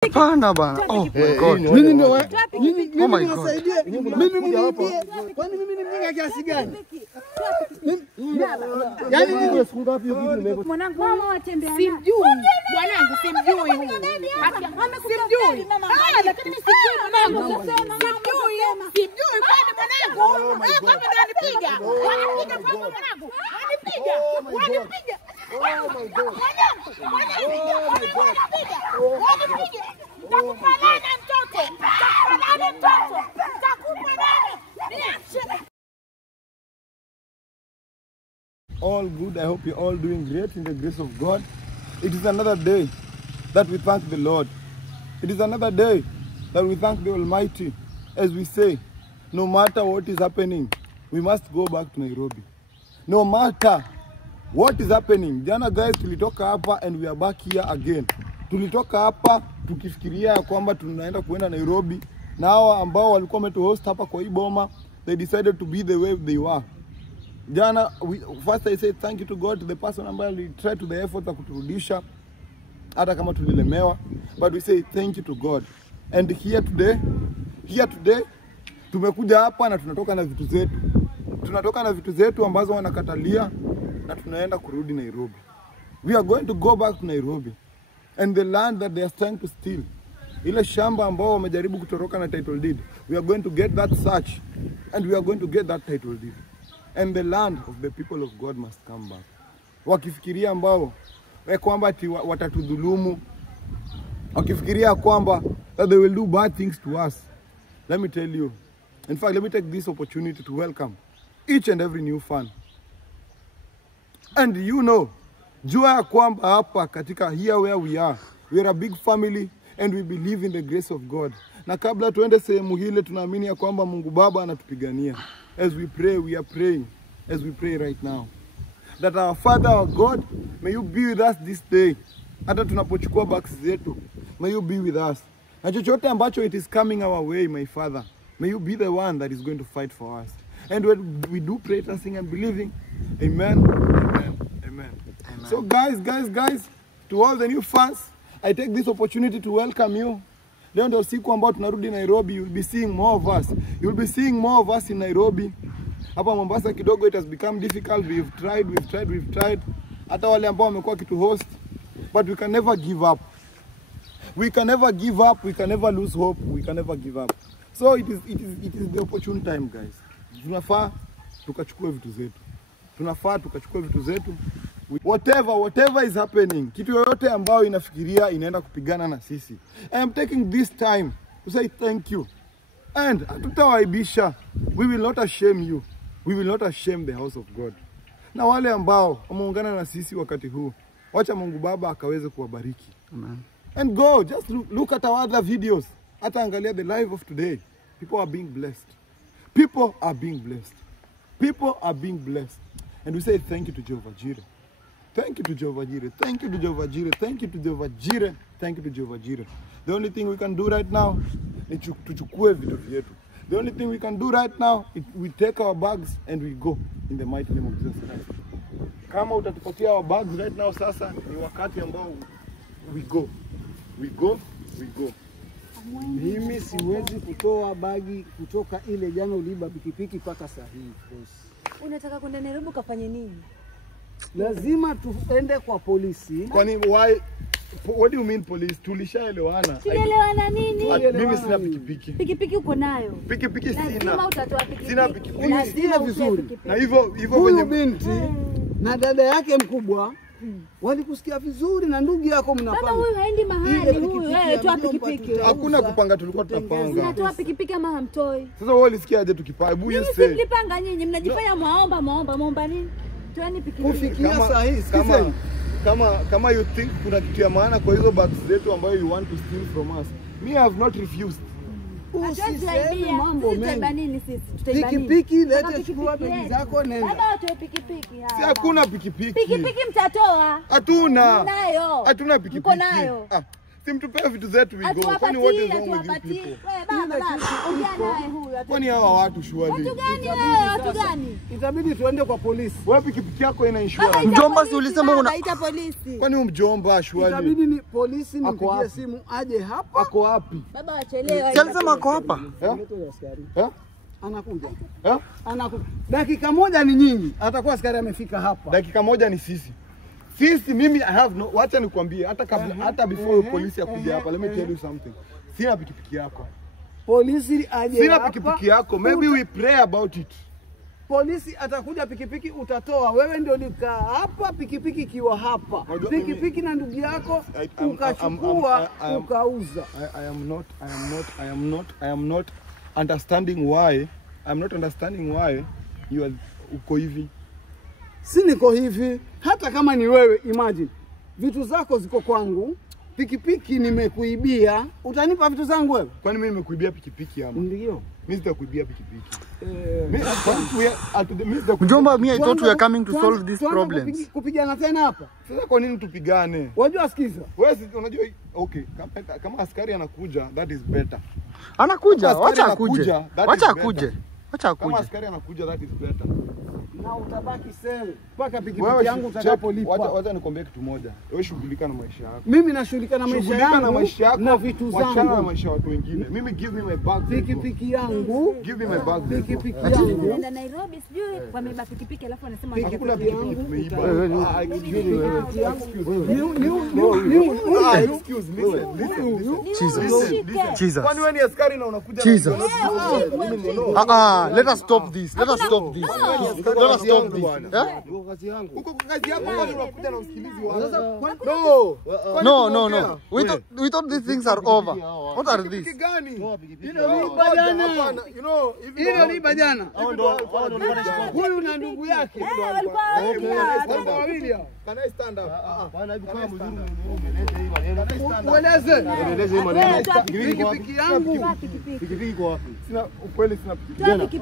Hapana bana. Oh my God. Mimi ndio oh my God. Mimi kwani mimi ni mjinga kiasi gani? Yaani nini siku ngapi hiyo kitu nimeko? Mwanangu mama watembea. Simjui. Mwanangu simjui huyu. Simjui. Lakini mimi simjui mwanangu. Simjui. Simjui kwani mwanangu. Kama ndio anipiga. Wanipiga kwa mwanangu. Wanipiga. Wanipiga. Oh my God. Wanipiga. Takupalana mtoto. Takupalana mtoto. Takupalana. All good. I hope you're all doing great in the grace of God. It is another day that we thank the Lord. It is another day that we thank the Almighty. As we say, no matter what is happening, we must go back to Nairobi. No matter what is happening. Jana guys tulitoka hapa and we are back here again. Tulitoka hapa tukifikiria kwamba tunaenda kuenda Nairobi. Na hawa ambao walikuwa wametuhost hapa kwa hii boma, they decided to be the way they were. Jana, first I said thank you to God, to the person ambaye tried to the effort ya kuturudisha hata kama tulilemewa, but we say thank you to God. And here today tumekuja hapa na tunatoka na vitu zetu. Tunatoka na vitu zetu ambazo wanakatalia na tunaenda kurudi Nairobi. We are going to go back to Nairobi. And the land that they are trying to steal, ile shamba ambao wamejaribu kutoroka na title deed, we are going to get that search and we are going to get that title deed. And the land of the people of God must come back. Wakifikiria ambao kwamba ati watatudhulumu, wakifikiria kwamba that they will do bad things to us. Let me tell you. In fact, let me take this opportunity to welcome each and every new fan. And you know, jua ya kwamba hapa katika here where we are a big family and we believe in the grace of God. Na kabla tuende sehemu hile tunaamini ya kwamba Mungu Baba anatupigania. As we pray, we are praying. As we pray right now. That our Father, our God, may you be with us this day. Hata tunapochukua bags zetu, may you be with us. Na chochote ambacho it is coming our way, my Father, may you be the one that is going to fight for us. And when we do pray, trusting and believing, amen, amen, amen. Amen. So guys, to all the new fans, I take this opportunity to welcome you. Leo ndio siku ambao tunarudi Nairobi. You'll be seeing more of us. You'll be seeing more of us in Nairobi. Hapa Mombasa kidogo it has become difficult. We've tried. Hata wale ambao wamekuwa kitu host, but we can never give up. We can never give up. We can never lose hope. We can never give up. So it is the opportune time, guys. Tunafaa tukachukue vitu zetu. Whatever is happening, kitu yoyote ambao inafikiria inaenda kupigana na sisi, I am taking this time to say thank you. And hatutawaibisha. We will not shame you. We will not shame the house of God. Na wale ambao wameungana na sisi wakati huu, wacha Mungu Baba akaweze kuwabariki. Amen. And go, just look at our other videos. Hata angalia the live of today. People are being blessed. People are being blessed. People are being blessed. And we say thank you to Jehovah Jireh. Thank you to Jehovah Jireh. Thank you to Jehovah Jireh. Thank you to Jehovah Jireh. Thank you to Jehovah Jireh. The only thing we can do right now is tuchukue vitu vyetu. The only thing we can do right now is we take our bags and we go in the mighty name of Jesus Christ. Kama utatupatia our bags right now, sasa ni wakati ambao we go. Mimi siwezi kutoa bagi kutoka ile jana uliba pikipiki paka sahihi. Unataka kwenda Nairobi kafanye nini? Lazima tuende kwa polisi. Kwani why? What do you mean police? Tulishaelewana. Tulielewana nini? Mimi sina pikipiki. Pikipiki uko nayo? Pikipiki sina. Lazima utatoa pikipiki. Sina pikipiki. Unasikia vizuri. Na hivyo Huyu binti na dada yake mkubwa walikusikia vizuri na ndugu yako mnapanga. Baba huyu haendi mahali huyu. Wewe toa pikipiki. Hakuna kupanga, tulikuwa tutapanga. Unatoa pikipiki ama hamtoi? Sasa wewe ulisikia aje tukipanga? Hebu Nyinyi yese. mlipanga nyinyi, mnajifanya muomba nini? Toeni pikipiki. Kufikia saa hii kama you think kuna kitu ya maana kwa hizo bags zetu ambayo you want to steal from us. Me I have not refused. Usiseme mambo mengi. Sisi pikipiki lete chukua begi zako nenda. Baba atoe pikipiki hapa. Si hakuna pikipiki. Pikipiki mtatoa. Hatuna. Nayo. Hatuna pikipiki. Mko nayo. Simtupe vitu zetu we go. Kwani what is wrong with you people? Kwani hawa watu shwali? Watu gani? Itabidi tuende kwa polisi. Wewe pikipiki yako ina insurance. Mjomba si ulisema unaita polisi. Kwani mjomba shwali? Itabidi ni polisi nimpigie simu aje hapa. Ako wapi? Baba wachelewa. Si alisema ako hapa? Anakuja. Anakuja. Dakika moja ni nyingi. Atakuwa askari amefika hapa. Dakika moja ni sisi. Sisi mimi I have no, wacha nikwambie hata kabla hata before polisi akuja hapa, let me tell you something. Sina pikipiki yako. Polisi aje Sina hapa. pikipiki yako. Maybe we pray about it. Polisi atakuja, pikipiki utatoa. Wewe ndio nikaa hapa, pikipiki ikiwa hapa. Pikipiki na ndugu yako ukachukua ukauza. I am not understanding why. I'm not understanding why you are uko hivi. Si niko hivi. Hata kama ni wewe, imagine. Vitu zako ziko kwangu. Pikipiki nimekuibia. Utanipa vitu zangu wewe? Kwani mimi nimekuibia pikipiki ama? Ndio. Mimi sitakuibia pikipiki. Mjomba, me I thought we are coming to solve these problems. Kupigana tena hapa. Sasa kwa nini tupigane? Wajua sikiza. Wewe unajua okay, kama askari anakuja that is better. Anakuja, wacha akuje. Wacha akuje. Wacha akuje. Kama askari anakuja that is better. Na utabaki sel mpaka pikipiki yangu utakapolipa. Wacha nikwambie kitu moja. Wewe shughulika na maisha yako. Mimi nashughulika na maisha yangu na maisha yako na vitu zangu. Wachana na maisha ya watu wengine. Mimi give me my bag. Pikipiki yangu. Give me my bag. Pikipiki yangu. Naenda Nairobi sijui wameiba pikipiki alafu wanasema hakuna pikipiki tumeiba. Excuse me. Jesus. Kwani wewe ni askari na unakuja? Jesus. Let us stop this. Let us stop this. Let us stop this. Uko kazi yako kwani unakuja na usikilizi wao? No. We thought these things are over. What are these? Hilo ni bajana. Huyu na ndugu yake. Wawili. Can I stand up? Ueleze pikipiki yangu. Pikipiki kwa wapi? Sina ukweli, sina pikipiki.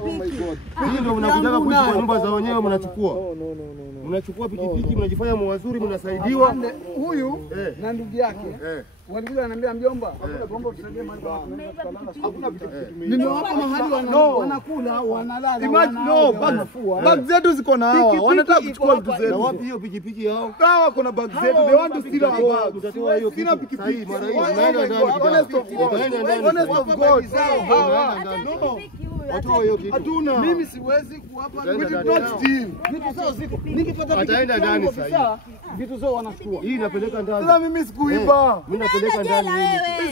Hii ndio mnakuja kuishi kwa nyumba za wenyewe mnachukua. Mnachukua pikipiki, mnajifanya mwazuri, mnasaidiwa. Huyu na ndugu yake walikuja wananiambia mjomba, naomba tusaidie mahali hakuna pikipiki. Nimewapa mahali wanakula, wanalala. Imagine no, bag zetu ziko na hawa. Wanataka kuchukua vitu zetu. Na wapi hiyo pikipiki yao? Hawa kuna bag zetu. They want to steal our bag. Utatoa hiyo sina pikipiki. mara hii. Unaenda ndani. Honest of God. Watoa hiyo kitu. Hatuna. Mimi siwezi kuwapa not steal. vitu zao ziko. Nikipata Ataenda ndani sasa. Vitu zao wanachukua. Hii inapeleka ndani. Sasa mimi sikuiba. Mimi napeleka ndani.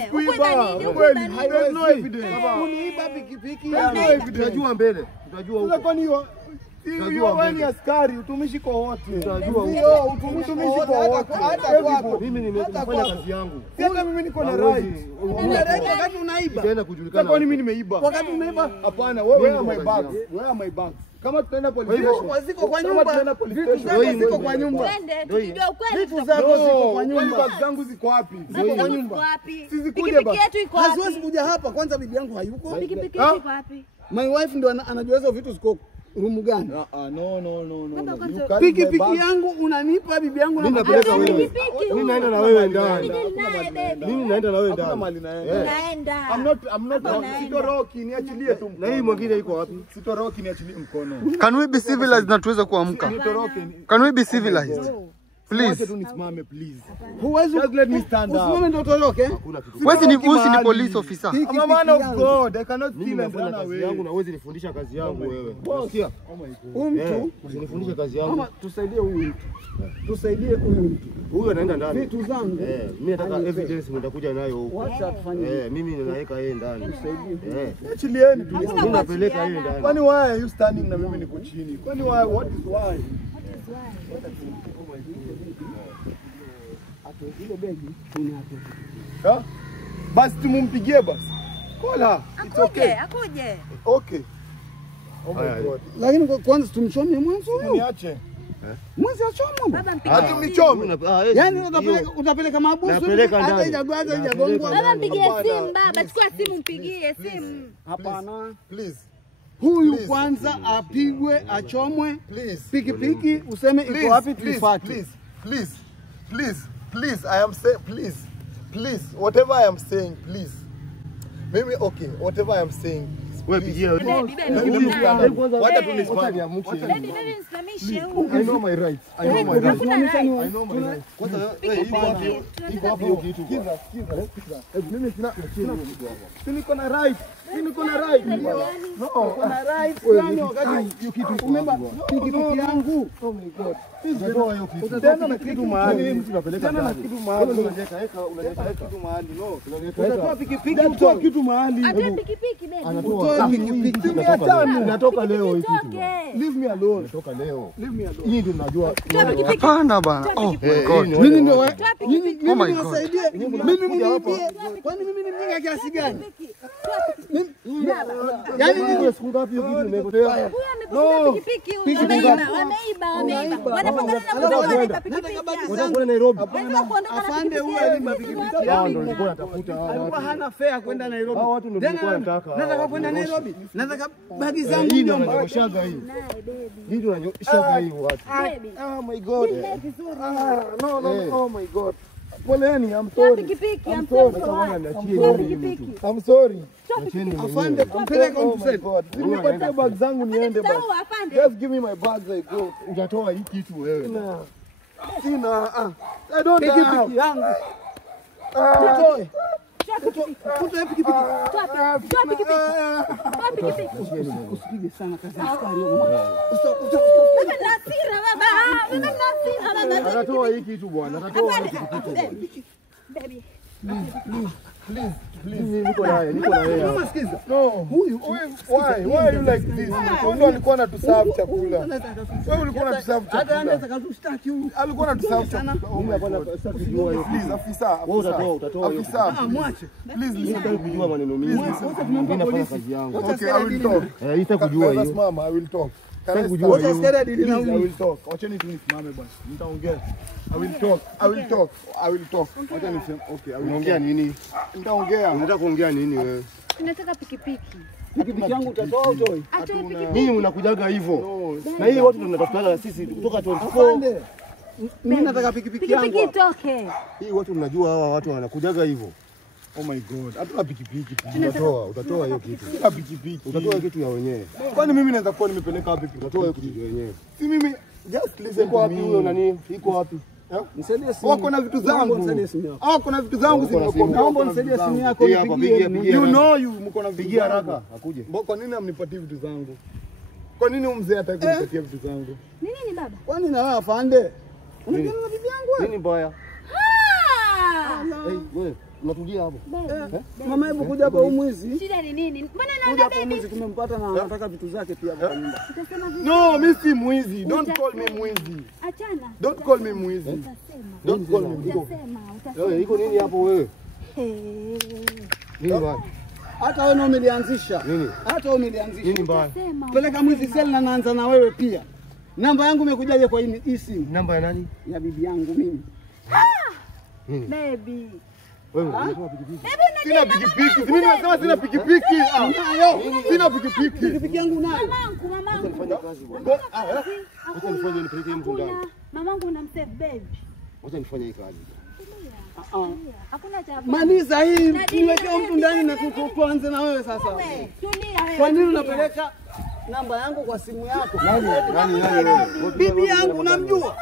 Sikuiba. Kweli. There's no evidence. Uniiba pikipiki. Tutajua mbele. Tutajua huko. Sasa kwani hiyo wewe ni askari, utumishi kwa wote. Tutajua Hiyo utumishi kwa wote. Hata kwako. Mimi nimefanya kazi yangu. Sasa mimi niko na right. Wakati unaiba. Itaenda Sasa kujulikana. kwani mimi nimeiba? Wakati umeiba. Hapana, where are my bags? Where are my bags? Kama tunaenda police station. Ziko kwa nyumba. Vitu zako ziko kwa nyumba. tukijua ukweli Vitu zako ziko kwa nyumba. Bag zangu ziko wapi? ziko kwa nyumba. Sisi kuja Pikipiki basi. yetu iko wapi? Haziwezi kuja hapa, kwanza bibi yangu hayuko. Pikipiki yetu iko wapi? My wife ndo anajua hizo vitu ziko rumu gani. No. Pikipiki yangu unanipa, bibi yangu Mimi napeleka wewe. Mimi naenda na wewe ndani. Mimi naenda na wewe Hakuna ndani. mali naenda. Naenda. I'm not sitoroki, niachilie tu. Na hii mwingine iko wapi? Sitoroki, niachilie mkono. Can we be civilized na tuweze kuamka? Nitoroke. Can we be civilized? Please. Wacha tu nisimame please. Huwezi Just let me stand up. usimame ndo utoroke. Wewe ni police officer. I'm a man of God. I cannot Mimi steal and nafanya run kazi yangu away. na uwezi nifundisha kazi yangu wewe. Unasikia? Huyu mtu, Usinifundishe kazi yangu. mama tusaidie huyu mtu. Tusaidie huyu mtu. Huyu anaenda ndani. Vitu zangu. Mimi nataka evidence nitakuja nayo huko. Wacha tufanye. Mimi ninaweka yeye ndani. Achilieni tu. Mimi napeleka yeye ndani. Kwani why are you standing na mimi niko chini? Kwani why? What is why? Ile begi tunapo. Huh? Basi tumumpigie basi. Kola. It's okay. Akuje. Okay. Oh my God. Lakini kwanza tumchome mwanzo huyu. Niache. Mwanzo achomwe. Baba mpigie. Hadi mnichome. Yaani utapeleka mabusu. Napeleka Hata ndani. ijagongwa. Baba mpigie simu baba. Chukua simu mpigie simu. Hapana. Please. Huyu kwanza apigwe, achomwe. Please. Pikipiki useme iko wapi tuifuate. Please. I am saying please. please, whatever I am saying, please. Maybe okay, whatever I am saying. Wewe pigia. Wacha tu nisimame. I know my rights. I know my rights. I know my rights. Kwanza wewe iko hapo hiyo kitu. Kiza. Mimi niko na right. Niko na right. No, kuna right. Hiyo kitu remember pikipiki yangu. Oh my god. Ndio hiyo kitu. Tena na kitu mahali. Tunapeleka tena na kitu mahali. Unaweka kitu mahali. No. Unatoa pikipiki, unatoa kitu mahali. Hata pikipiki baby. Anatoa pikipiki. Natoka leo hii kitu. Leave me alone. Natoka leo. Leave me alone. Hii ndio najua. Hapana bana. Oh my god. Mimi ndio mimi niwasaidie. Mimi niwasaidie. Kwani mimi ni mjinga kiasi gani? Yaani ndio siku ngapi hiyo kitu nimepotea? No. Pikipiki wameiba. Wanapambana na pikipiki. Wanakwenda Nairobi. Afande huyu aliba pikipiki. Hao ndio nilikuwa natafuta hao. Alikuwa hana fare kwenda Nairobi. Hao watu ndio nilikuwa nataka. Nataka kwenda Nairobi. Nataka bagi zangu Hii ndio ndio unanyoshaga hii. Hii ndio unanyoshaga hii watu. Oh my god. No. Oh my god. Poleni, I'm sorry. Pikipiki, I'm sorry. Afande kumpeleka Oh my god. Nipatie bag zangu niende basi. Just give me my bags I go. Utatoa hii kitu wewe. Sina. I don't have. pikipiki yangu. Tutoe. Tutoe pikipiki. Usipige sana kazi askari. Atatoa hii kitu bwana. Atatoa hii kitu. Please, niko na yeye. Unasikiza? No. Huyu why are you like this? Huyu alikuwa anatuserve chakula. Wewe ulikuwa unatuserve chakula. Hata anaweza kushtaki huyu. Alikuwa anatuserve chakula. Mimi hapana sitaki kujua hiyo. Please, afisa. Wewe utatoa hiyo. Afisa. Mwache. Please listen. Sitaki kujua maneno mingi. Mimi nafanya kazi yangu. Okay, I will talk. Sitaki kujua hiyo. Mama, I will talk. Sitaki kujua hiyo. I will talk. Wacheni tu nisimame bwana. Nitaongea. I will talk. Wacha niseme. Okay, I will Unaongea nini? Nitaongea. Unataka kuongea nini wewe? Tunataka pikipiki. Pikipiki yangu utatoa au utoi? Atoe pikipiki. Nyinyi mnakujaga hivyo. Na hii watu tunatafutana na sisi kutoka 24. Afande. Mimi nataka pikipiki yangu. Pikipiki itoke. Hii watu mnajua hawa watu wanakujaga hivyo. Oh my god. Hata pikipiki. Utatoa hiyo kitu. Sina pikipiki. Utatoa kitu ya wenyewe. Kwani mimi naweza kuwa nimepeleka wapi? Utatoa hiyo kitu ya wenyewe. Si mimi just listen Iko to wapi huyo me. nani? Iko wapi? Nisaidie simu. Wako na vitu zangu. Nisaidie simu yako. Ah, kuna vitu zangu Naomba nisaidie simu yako. Hii hapa pigia. You know you mko na vitu Pigia zangu. haraka akuje. Kwa nini hamnipatii vitu zangu? Kwa nini mzee hataki kunipatia vitu zangu? Ni nini baba? Kwani na wewe afande? Unajua na bibi yangu wewe? Nini mbaya? Ah! Wewe unatulia hapo. Mama hebu kuja hapa umwizi. Shida ni nini? Mbona Kuja naona hapa baby? umwizi tumempata na anataka vitu zake pia kwa nyumba. Utasema vipi? No, mimi si mwizi. Don't call me mwizi. Achana. Don't call me mwizi. Utasema. Don't call me mwizi. Utasema. Wewe iko nini hapo wewe? Hey. Nini mbaya? Hata wewe ndio umelianzisha. Nini? Hata wewe umelianzisha. Nini mbaya? Sema. Peleka mwizi seli na naanza na wewe pia. Namba yangu imekujaje kwa hii simu? Namba ya nani? Ya bibi yangu mimi. Baby. Wewe unatoa pikipiki. Sina pikipiki. Mimi nimesema sina pikipiki. Sina pikipiki. Pikipiki yangu nayo. Mamangu. Fanya kazi bwana. Wacha nifanye nipeleke mtu ndani. Mamangu unamsave baby. Wacha nifanye hii kazi. Hakuna cha Maliza hii niweke mtu ndani na tuanze na wewe sasa. tulia wewe. Kwa nini unapeleka namba yangu kwa simu yako? Nani wewe? Bibi yangu namjua.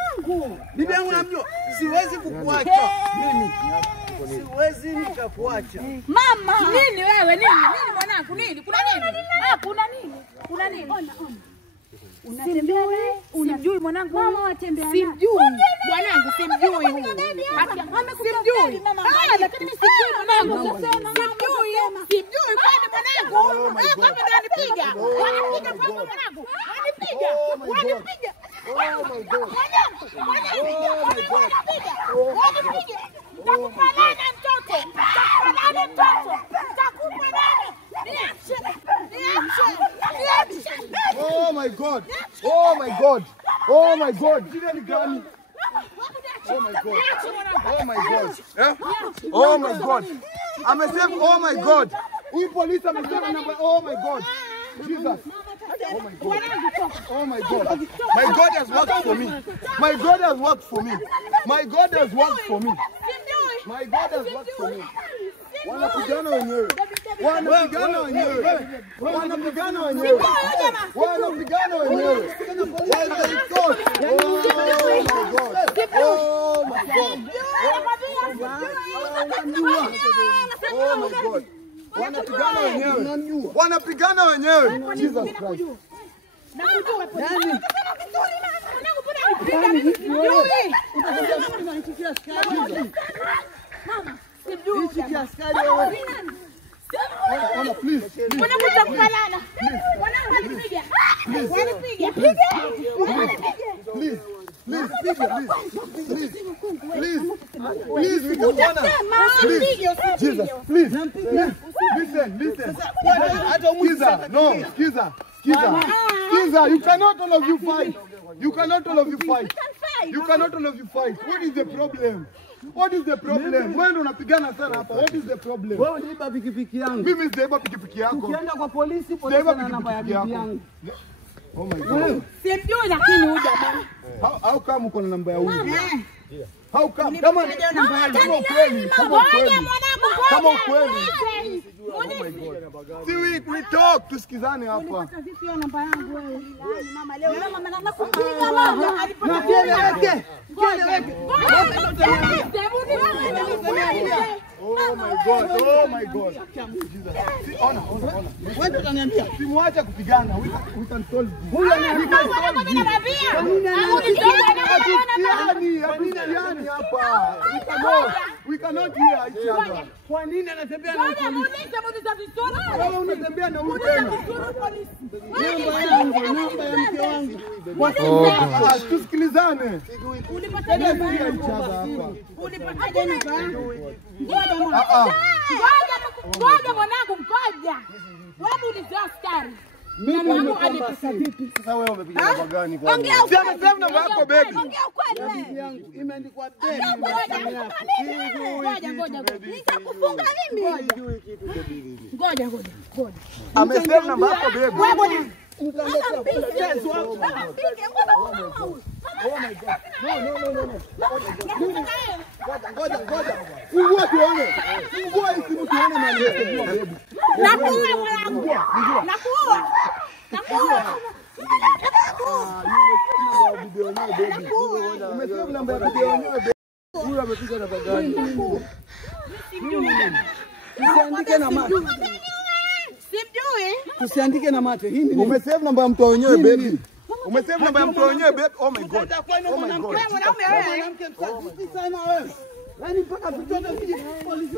Bibi yangu namjua. Siwezi kukuacha mimi. Siwezi nikakuacha. Mama, nini wewe? Nini mwanangu? Nini? Kuna nini? Kuna nini? Kuna nini? Ona. Simjui mwanangu. Mama watembea. Simjui. Mwanangu simjui huyu. Simjui. Lakini mimi simjui mwanangu. Simjui kwani mwanangu. Kama ndio anipiga. Wanipiga kwa mwanangu. Wanipiga. Oh my god. Wanipiga. Takupalana mtoto. Takupalana. Oh my god. Jina ni gani? Oh my god. Amesema oh my god. Huyu polisi amesema namba oh my god. Jesus. Oh my god. My God has worked for me. My God has worked for me. My God has worked for me. Wanapigana wenyewe. Wanapigana wenyewe. Wanapigana wenyewe. Wanapigana wenyewe. While they talk. Oh my God. Oh my God. Wanapigana wenyewe. Wanapigana wenyewe. Jesus Christ. Skiza, you cannot all of you fight. You cannot all of you fight. You cannot all of you fight. What is the problem? What is the problem? Wewe unapigana sana hapa. What is the problem? Wewe unaiba pikipiki yangu. Mimi sijaiba pikipiki yako. Ukienda kwa polisi, polisi na namba ya bibi yangu. Oh my God. Simjui lakini huyu jamaa. How come uko na namba ya huyu? How come? Kama ukweli. Kama ukweli. See, we talk, tusikizane hapa. Oh my God, oh my God. See, ona. Wewe unaniambia simwache kupigana. We can solve this. Huyu ananiambia hapa. We cannot hear each other. Kwa nini anatembea na polisi? Wewe unatembea na huyu tena. Namba ya mke wangu. Tusikilizane. Ngoja mwanangu, ngoja. Wewe ulizaa askari. Mwanangu alipata vipi? Sasa wewe umepiga namba gani kwa? Sema namba yako baby. Ongea kweli. Bibi yangu imeandikwa baby. Ngoja. Nitakufunga mimi. Ngoja. Amesema namba yako baby. Wewe Ngoja. Fungua tuone. Fungua hii simu tuone mali yako baby. Umesema namba ya video yenyewe baby. Huyu amepiga namba gani? Usiandike na macho. simjui. Usiandike na macho. Hii ni Umesave namba ya mtu wenyewe baby. Umesave namba ya mtu wenyewe baby. Oh my God. Oh my God. mwanamke msaidizi sana wewe. Yaani mpaka vitoto vije polisi.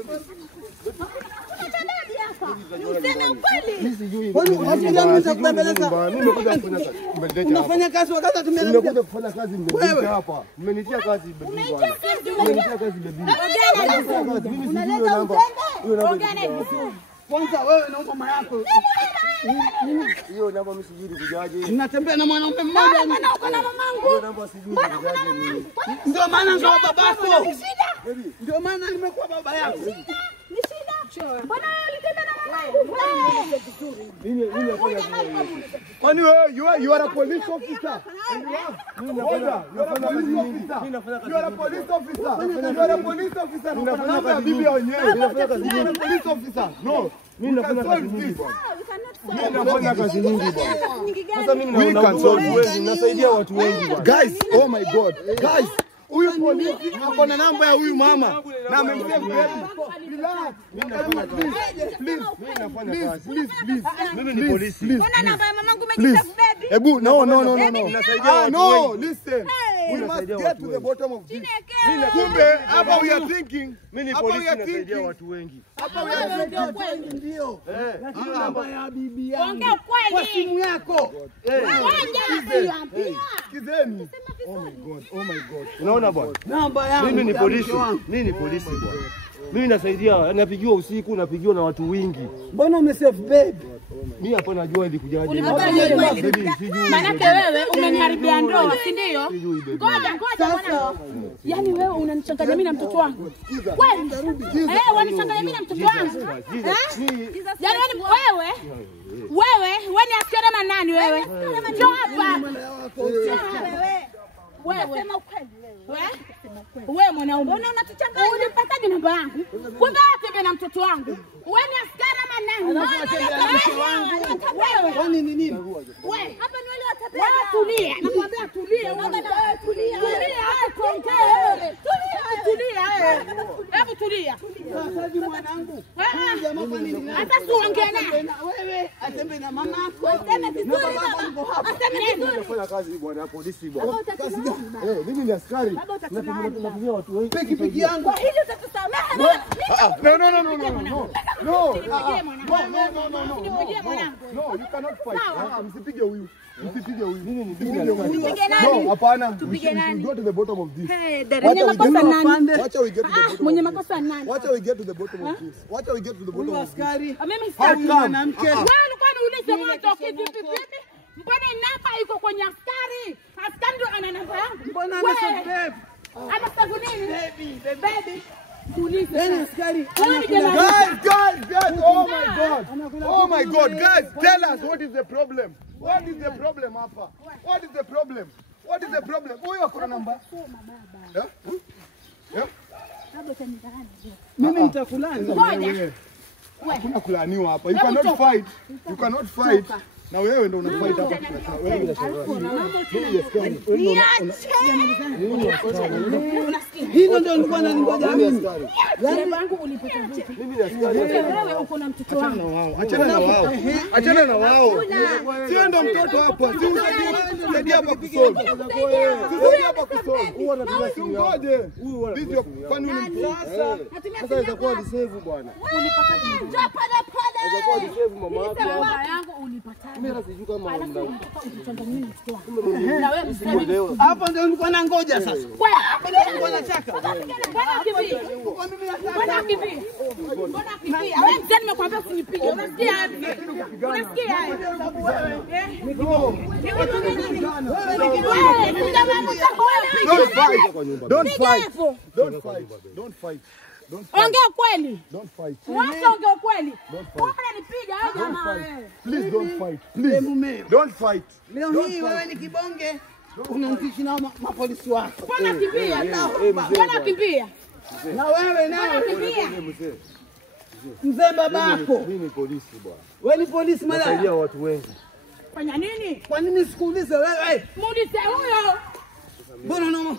Useme ukweli. Mimi sijui. Unafanya kazi wakati tumeleta. Nimekuja kufanya kazi mmenitia hapa. Mmenitia kazi baby. Mmenitia kazi baby. Mimi sijui hiyo namba. Kwanza wewe na mama yako. Hiyo namba mimi sijui kujaje. Mnatembea na mwanaume mmoja. Mbona uko na mamangu? Hiyo namba sijui kujaje mimi. Ndio maana ndo babako. Ndio maana nimekuwa baba yako. Ni shida. Mbona ulitenda na mamangu? Mimi nafanya kazi. Kwani wewe you are a police officer? Mimi nafanya kazi nyingi. Mimi nafanya kazi. You are a police officer. You are a police officer. Unafanya kazi bibi wenyewe. Ninafanya kazi nyingi. Police officer. No. Mimi nafanya kazi nyingi bwana. Mimi nafanya kazi nyingi bwana. Sasa We mimi can naona solve watu wengi, nasaidia watu wengi bwana. Guys, oh my God. Guys, huyu polisi ako na namba ya huyu mama na amemsave baby. Relax. Mimi nafanya kazi. Please. Mimi ni polisi. Mbona namba ya mamangu Please. umejisave baby? Ebu, no. Nasaidia watu No, wengi. listen. We must Nasaidia get watu to the wengi. bottom of this. Chineke. Kumbe hapa we are thinking. Mimi ni Hapa we polisi are nasaidia thinking. watu wengi. Hapa we are thinking. Ndio. Lakini namba ya bibi yangu. Ongea ukweli. Kwa simu yako. Kizeni. Oh my God. Unaona bwana? Namba yangu. Mimi ni ya polisi. mke wangu. Mimi ni polisi bwana. Mimi nasaidia, napigiwa usiku, napigiwa na watu wengi. Mbona umesave baby? Mimi hapa najua ilikujaje. Manake wewe umeniharibia ndoa, si ndio? Ngoja mwanangu. Yaani wewe unanichanganya mimi na mtoto wangu. Kweli? Wanichanganya mimi na mtoto wangu. Yaani wewe ni askari ama nani wewe? Njoo hapa. Wewe sema ukweli wewe. Wewe mwanaume. Mbona unatuchanganya? Unipataje namba yangu? Kumbe atembea na mtoto wangu. Wewe ni askari ama nani? Wewe. Kwani ni nini? Wewe. Hapa ni wale watapeli. Wewe tulia. Nakwambia tulia. Tulia. Hebu tulia. Sasa hivi mwanangu. Hata siongee naye. Wewe atembe na mama yako. Aseme vizuri baba. Aseme vizuri. Nafanya kazi bwana polisi bwana. Mimi ni askari. Natumia watu wengi. Pikipiki yangu. Hili utakusamehe. No, you cannot fight. Msipige huyu. Msipige huyu. Tupige nani? no, hapana. Tupige nani? Go to the bottom of this. Mwenye makosa nani? Wacha we get to the bottom. Mwenye makosa nani? Wacha we get to the bottom of this. Wacha we get to the bottom Huyu of this. askari. Mimi How sitaki. come? Mwanamke. Wewe ulikuwa uniulize mwanzo kivipi? Mbona namba iko kwenye askari? Askari ndo ana namba yangu. Mbona Wewe, anasema anasema nini? Baby. Tuulize. Yaani sasa. askari. Wewe ni jamaa. Guys, oh my God, guys, tell us what is the problem? What is the problem hapa? What is the problem? What is the problem? Huyu akona namba? Mimi nitakulani. Ngoja. Hakuna kulaniwa hapa. You cannot fight. You cannot fight. Na wewe ndo unafight hapa. Hilo ndio nilikuwa naningoja mimi. Namba yangu ulipata vipi? Mimi ni askari. Wewe uko na mtoto wangu. Achana na wao. Achana na wao. Sio ndo mtoto hapa. Si usaidie hapa kusolve. Usaidie hapa kusolve. Huyu anatumia simu yako. Ngoje. Huyu anatumia simu yako. Kwani ni Sasa itakuwa ni save bwana. Itakuwa ni save mama yako. Namba yangu ulipata. Mimi hata sijui kama mna. Na wewe mseme. Hapo ndio nilikuwa nangoja sasa. Wewe Hapo ndio nilikuwa nataka. Mbona kivi? Mbona kivi? Mbona kivi? Wewe mzee nimekwambia usinipige. Unasikia wapi? Unasikia wapi? Don't fight. Don't fight. Don't fight. Ongea kweli. Don't fight. Wacha ongea kweli. Mbona nipiga wewe jamaa wewe? Please don't fight. Please. Don't fight. Leo hii wewe ni kibonge. Unamtishi na mapolisi wako. Mbona kimbia? Mbona kimbia? Na wewe nawe Mbona kimbia? mzee babako. Mimi ni polisi bwana. Wewe ni polisi Nasaidia malaya. watu wengi. Fanya nini? Kwa nini sikuulize wewe? Muulize huyo. Mbona unama?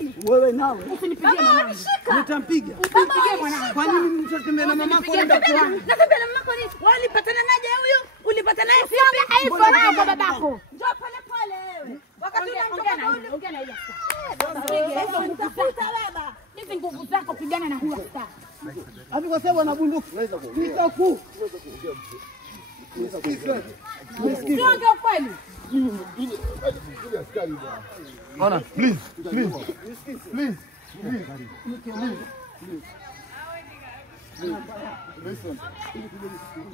Nini? Wewe nawe. Usinipigie mwanangu. Nitampiga. Usinipigie mwanangu. Kwa nini mtatembea na mamako Natembea ndio wangu? na mamako ni. Wewe ulipatana naje huyu? Ulipatana naye vipi? Haipo kwa babako. Njoo pole pole wewe. Wakati ongea na ile baba. Hizi nguvu zako pigana na huyo star. Hapo kwa sababu ana bunduki. Nitaku. Sio ongea kweli. Ona, please.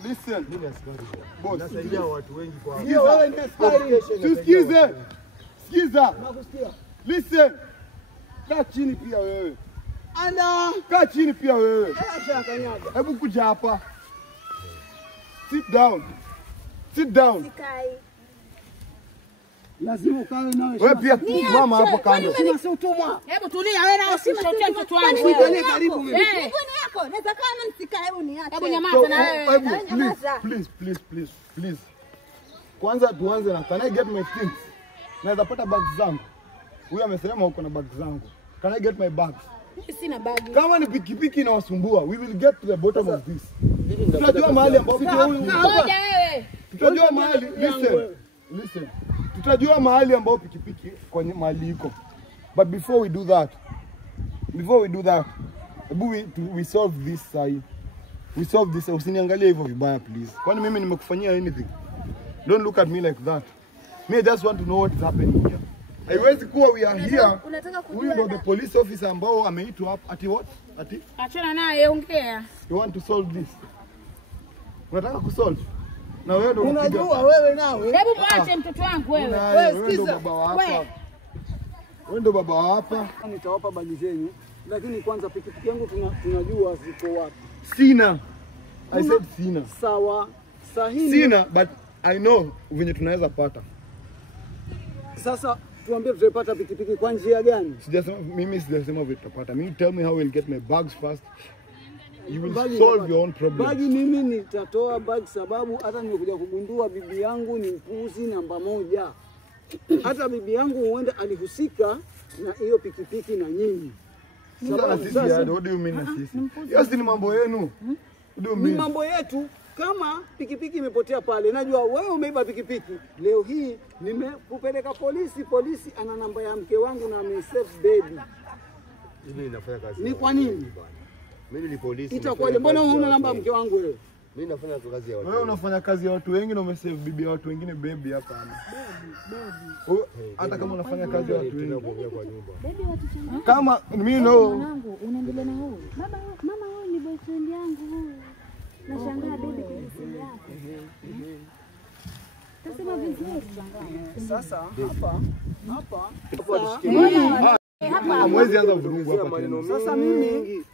Listen. Boss, Nasaidia watu wengi kwa Ndio wewe ni askari. Sikiza. Listen. Kaa chini pia wewe. Ana. Kaa chini pia wewe. Acha kanyaga. Hebu kuja hapa. Sit down. Lazima ukae nawe. Wewe pia simama hapo kando. Sina si utumwa. Hebu tulia wewe na usimchochee mtoto wangu. Usiangalie karibu mimi. Hebu nyamaza na wewe. Please. Kwanza tuanze na can I get my things? Naweza pata bags zangu. Huyu amesema uko na bags zangu. Can I get my bags? Sina bagi. Kama ni pikipiki inawasumbua, we will get to the bottom of this. Tutajua mahali ambapo Ngoja wewe. tutajua mahali, listen. Tutajua mahali ambapo pikipiki kwenye mahali iko. But before we do that, we solve this side. We solve this. Usiniangalie hivyo vibaya please. Kwani mimi nimekufanyia anything? Don't look at me like that. Me, I just want to know what is happening here. Haiwezi kuwa we are here. Huyu ndo the police officer ambao ameitwa hapa ati what? Ati Achana naye ongea. you want to solve this. Unataka kusolve? Na wewe ndo unapiga. Unajua wewe nawe. Hebu mwache mtoto wangu wewe. Wewe ndo sikiza. baba wa hapa. Wewe. Wewe ndo baba wa hapa. Nitawapa bagi zenu, lakini kwanza pikipiki yangu tunajua ziko wapi. Sina. I said sina. Sawa. Sahihi. Sina, but I know venye tunaweza pata. Sasa tuambie tutapata pikipiki kwa njia gani? Mimi sijasema vile tutapata. Mimi tell me how we'll get my bags first. You will solve your own problem. Bagi mimi nitatoa bagi sababu hata nimekuja kugundua bibi yangu ni mpuzi namba 1. Hata bibi yangu huenda alihusika na hiyo pikipiki na nyinyi. Sasa sisi what do you mean na sisi? Hiyo si ni mambo yenu. Ni mambo yetu. Kama pikipiki imepotea pale, najua wewe umeiba pikipiki. Leo hii nimekupeleka polisi, polisi ana namba ya mke wangu na amesave baby. Mimi ninafanya kazi. Ni kwa nini? Mimi ni polisi. Itakuwaje? Mbona huna namba ya mke wangu wewe? Mimi nafanya kazi ya watu. Wewe unafanya kazi ya watu wengi na umesave bibi ya watu wengine baby hapa. Baby. Hata kama unafanya kazi ya watu wengi. Baby watu Kama mimi no. Mwanangu unaendelea na huyu. Baba mama huyu ni boyfriend yangu huyu. Nashangaa baby kwa simu yako. Tasema vizuri. Sasa hapa Hamwezi anza vurugu hapa tena. sasa mimi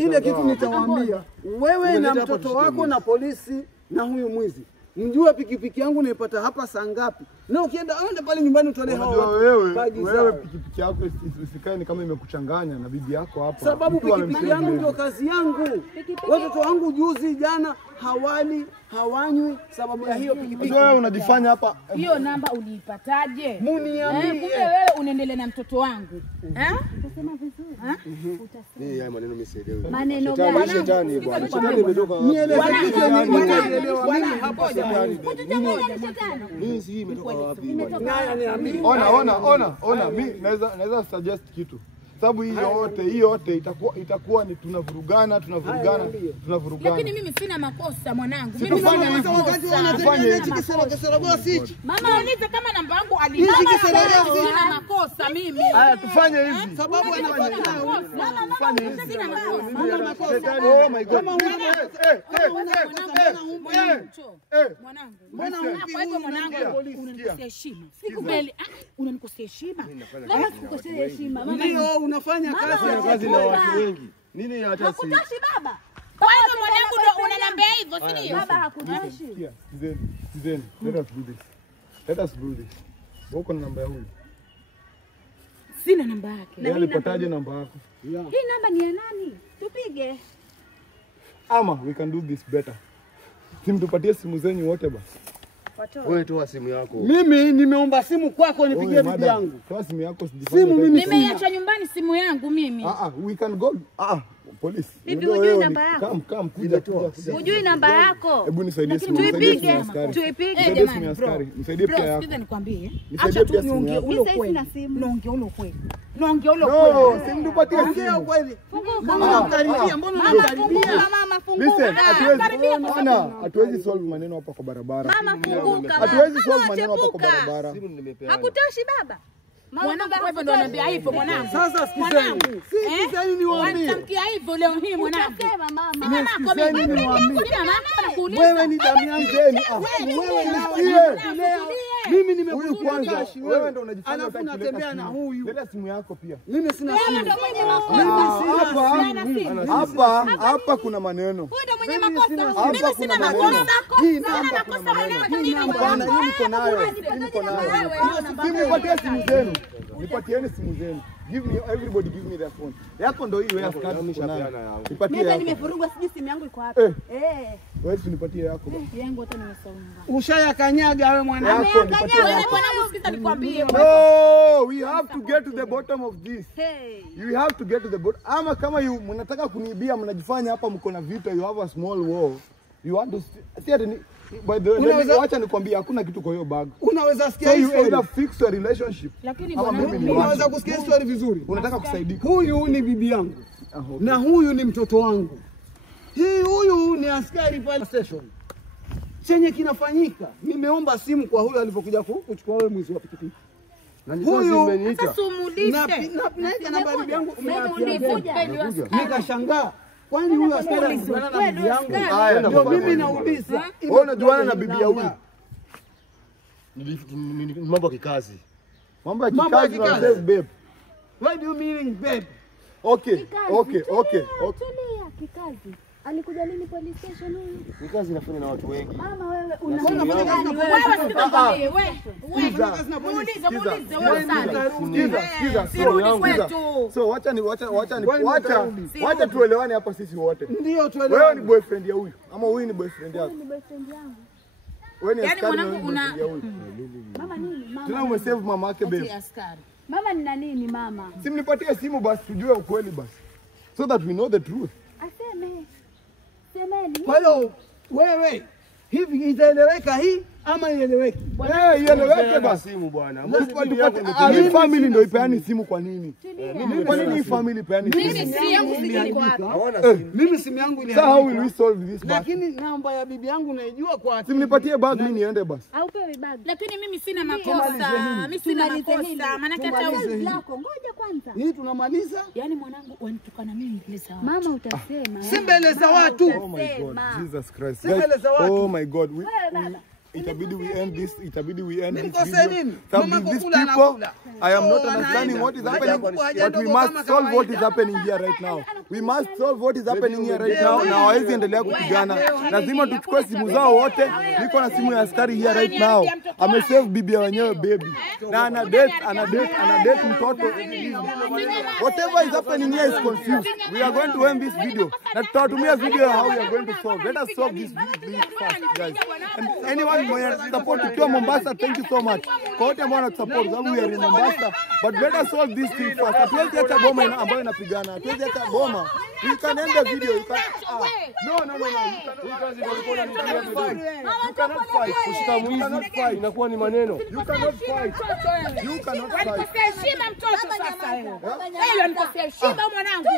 ile kitu nitawaambia wewe na mtoto wako na polisi na huyu mwizi. Mjua pikipiki yangu naipata hapa saa ngapi? Na ukienda pale nyumbani utolee hao. Wewe pikipiki yako usikae ni kama imekuchanganya na bibi yako hapa. Sababu pikipiki yangu ndio kazi yangu. Watoto wangu juzi jana hawali, hawanywi sababu ya hiyo pikipiki. Wewe unajifanya hapa. Hiyo namba uliipataje? Muniambie. Kumbe wewe unaendelea na mtoto wangu. Utasema vizuri. Hii haya maneno mimi sielewi. Maneno gani? Shetani bwana. Shetani imetoka. Mimi si imetoka wapi bwana? Ona mimi naweza suggest kitu. Sababu hii yote itakuwa ni tunavurugana. Lakini mimi sina makosa mwanangu. Mimi Tufanye sina hizo wakati makosa. Kisera bora sichi. Mama unipe kama namba yangu alinipa. Sina makosa mimi. Haya tufanye hivi. Sababu anafanya Sina makosa. Shetani, oh my God. Mwanangu. Kwa hivyo mwanangu unanikosea heshima. Sikubali. Unanikosea heshima. Mama sikukosea heshima. Mama ndio unafanya Kazi na watu wengi. Nini hata si. hakutoshi baba. Kwa hivyo mwanangu ndio unaniambia hivyo, si ndio? Baba hakutoshi. Then let us do this. Uko na namba ya huyu? Sina namba yake. Yeye alipataje namba yako? Hii namba ni ya nani? Tupige. Ama we can do this better. Simtupatie simu zenyu wote basi. Wewe toa simu yako. Mimi nimeomba simu kwako nipigie bibi yangu. Toa simu yako sijifanye. Simu mimi Nimeiacha nyumbani simu yangu mimi. We can go. Police. Bibi hujui namba yako? Come kuja. Hujui namba yako? Hebu nisaidie simu. Tuipige. Nisaidie simu ya askari. Nisaidie pia yako. Sikiza nikwambie. Nisaidie Acha tu pia simu niongee yako. ule Sasa ukweli. sina simu. Naongea ule ukweli. Naongea ule No, ukweli. simtupatie ongea simu. ukweli. Funguka. Mbona unamkaribia? Mbona unamkaribia? Mama funguka. Listen, hatuwezi solve maneno hapa kwa barabara. Mama funguka. Hatuwezi solve maneno hapa kwa barabara. Simu nimepeana. Hakutoshi baba. Mwanangu kwa hivyo ndo ananiambia hivyo mwanangu. Sasa sikizeni. Sikizeni niwaambie. Wanitamkia hivyo leo hii mwanangu. Sema mama. Sikizeni niwaambie. Sina mamako nakuuliza. Wewe ni damu yangu. Wewe mimi nimekuja Wewe ndio unajifanya alafu natembea na huyu. Leta simu yako pia. Mimi sina simu. Ndio mwenye makosa. Hapa kuna maneno. Huyu ndo mwenye makosa. Hapa Mimi sina kuna makosa. maneno. Hii Sina namba makosa maneno. Hapana, hii niko nayo. Nipatie simu zenu. Nipatieni simu zenu. Everybody give me their phone. Yako ndio hii wewe askari nayo. Nipatie Mimi yako. nimevurugwa sijui simu yangu iko wapi. Wewe nipatie yako. Yangu hata nimesahau. ushayakanyaga wewe mwanangu. Yako nipatie Wewe yako. mwanangu sikiza nikwambie. No, we have to get to the bottom of this. Hey. You have to get to the bottom. Ama kama mnataka kuniibia, mnajifanya hapa mko na vita, you have a small war. You want to by the way, wacha nikwambie hakuna kitu kwa hiyo bag. Unaweza So sikia you hiyo. either fix your relationship. Lakini Ama mimi ni Unaweza wangu. kusikia story vizuri. Unataka kusaidika. Huyu ni bibi yangu. Na huyu ni mtoto wangu. Huyu ni askari pale station. Chenye kinafanyika, nimeomba simu kwa huyu alipokuja kuchukua wewe mwizi wa pikipiki. Huyu sasa umulishe. na namba bibi yangu Umekuja. nikashangaa. Kwani huyu askari anajuana na bibi yangu? Haya, Ndio mimi nauliza. Wewe unajuana na bibi ya huyu. Ni mambo ya kikazi. Mambo ya Mambo ya kikazi na kikazi. save babe. What do you mean babe? Okay. Tulia kikazi. Alikuja lini police station huyu? Ni kazi inafanya na watu wengi. Mama wewe Muulize wacha tuelewane hapa sisi wote. Ndio tuelewane. Wewe ni boyfriend ya huyu ama huyu ni boyfriend yako? ni boyfriend yangu. Wewe ni askari ya huyu. Mama nini? Mama. Tuna umesave mama yake babe. Mama nina nini mama? Simnipatie simu basi tujue ukweli basi. So that we know the truth. Aseme. Semeni. Kwa hiyo wewe hivi itaeleweka hii ama ieleweki? Ieleweke basi. Simu bwana. Hii family ndio ipeani simu kwa nini? Kwa nini hii family ipeani simu? Mimi simu yangu ile. So how will we solve this? Lakini namba ya bibi yangu naijua kwa simnipatie bag mimi niende basi. Au pewe bag. Lakini mimi sina makosa. Mimi sina makosa. Maana hata lako ngoja kwanza. hii tunamaliza. yani mwanangu wanitukana mimi mbele za watu. Mama utasema. Si mbele za watu. Oh my God, Jesus Christ. Si mbele za watu. Oh my God. Baba. Itabidi we end this video. Nikose nini? Mama These kukula people, anakula. I am not understanding what is happening, but we must solve what is happening here right now. We must solve what is happening here right now. Na hawezi endelea kupigana. Lazima tuchukue simu zao wote. Niko na simu ya askari here right now. Amesave bibi ya wenyewe baby. Na ana date mtoto. Whatever is happening here is confused. We are going to end this video. Na tutatumia video how we are going to solve. Let us solve this thing fast, guys. And anyone mwenye support tukiwa Mombasa, thank you so much. Kwa wote ambao wanatusupport, sababu we are in Mombasa, but let us solve this thing first. Hatuwezi hata boma ambayo inapigana. Hatuwezi hata boma. You can end the video. You can No. You cannot fight. Kushika mwizi inakuwa ni maneno. You cannot fight. Heshima mtoto sasa. Hiyo nikosea heshima mwanangu.